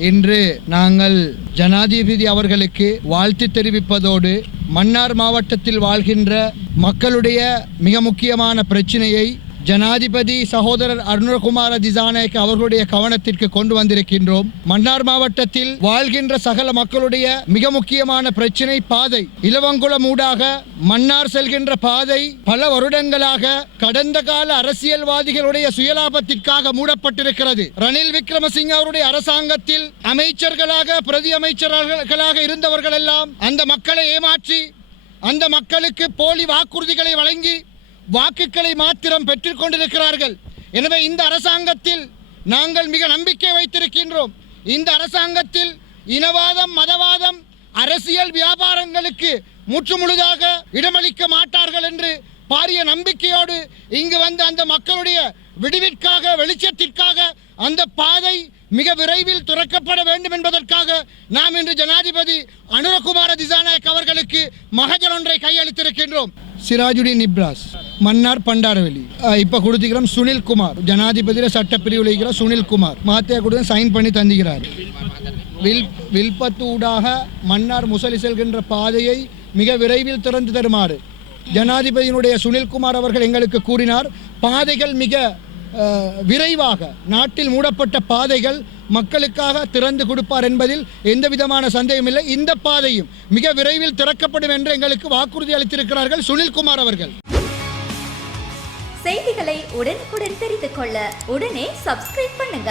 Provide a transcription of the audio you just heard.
இன்று நாங்கள் ஜனாதிபதி அவர்களுக்கு வாழ்த்து தெரிவிப்பதோடு மன்னார் மாவட்டத்தில் வாழ்கின்ற மக்களுடைய மிக முக்கியமான பிரச்சினையை ஜனாதிபதி சகோதரர் அருணகுமார திசாநாயக் அவர்களுடைய கவனத்திற்கு கொண்டு வந்திருக்கின்றோம். மன்னார் மாவட்டத்தில் வாழ்கின்ற சகல மக்களுடைய மிக முக்கியமான பிரச்சினை பாதை. இலவங்குளம் ஊடாக மன்னார் செல்கின்ற பாதை பல வருடங்களாக கடந்த கால அரசியல்வாதிகளுடைய சுயலாபத்திற்காக மூடப்பட்டிருக்கிறது. ரணில் விக்ரமசிங்க அவருடைய அரசாங்கத்தில் அமைச்சர்களாக பிரதி அமைச்சர்களாக இருந்தவர்கள் எல்லாம் அந்த மக்களை ஏமாற்றி அந்த மக்களுக்கு போலி வாக்குறுதிகளை வழங்கி வாக்குகளை மாத்திரம் பெற்றுக் கொண்டிருக்கிறார்கள். எனவே இந்த அரசாங்கத்தில் நாங்கள் மிக நம்பிக்கை வைத்திருக்கின்றோம். இந்த அரசாங்கத்தில் இனவாதம் மதவாதம் அரசியல் வியாபாரங்களுக்கு முற்றுமுழுதாக இடமளிக்க மாட்டார்கள் என்று பாரிய நம்பிக்கையோடு இங்கு வந்த அந்த மக்களுடைய விடுவிற்காக வெளிச்சத்திற்காக அந்த பாதை மிக விரைவில் துறக்கப்பட வேண்டும் என்பதற்காக நாம் இன்று ஜனாதிபதி அனுரகுமார திசாநாயக் அவர்களுக்கு மகஜர் ஒன்றை கையளித்திருக்கின்றோம். சிராஜுடின் இப்ராஸ் மன்னார் பண்டாரவெளி. இப்போ கொடுத்துக்கிறோம் சுனில் குமார் ஜனாதிபதியில் சட்டப்பிரிவில் இருக்கிற சுனில் குமார். மாத்தியா கொடுத்து சைன் பண்ணி தந்துகிறார் வில் வில்பத்தூடாக மன்னார் முசலி செல்கின்ற பாதையை மிக விரைவில் திறந்து தருமாறு ஜனாதிபதியினுடைய சுனில்குமார் அவர்கள் எங்களுக்கு கூறினார். பாதைகள் மிக விரைவாக நாட்டில் மூடப்பட்ட பாதைகள் மக்களுக்காக திறந்து கொடுப்பார் என்பதில் எந்த விதமான சந்தேகமில்லை இந்த பாதையும் மிக விரைவில் திறக்கப்படும் என்று எங்களுக்கு வாக்குறுதி அளித்திருக்கிறார்கள் சுனில்குமார் அவர்கள். செய்திகளை உடனுக்குடன் தெரிந்து கொள்ள உடனே சப்ஸ்கிரைப் பண்ணுங்க.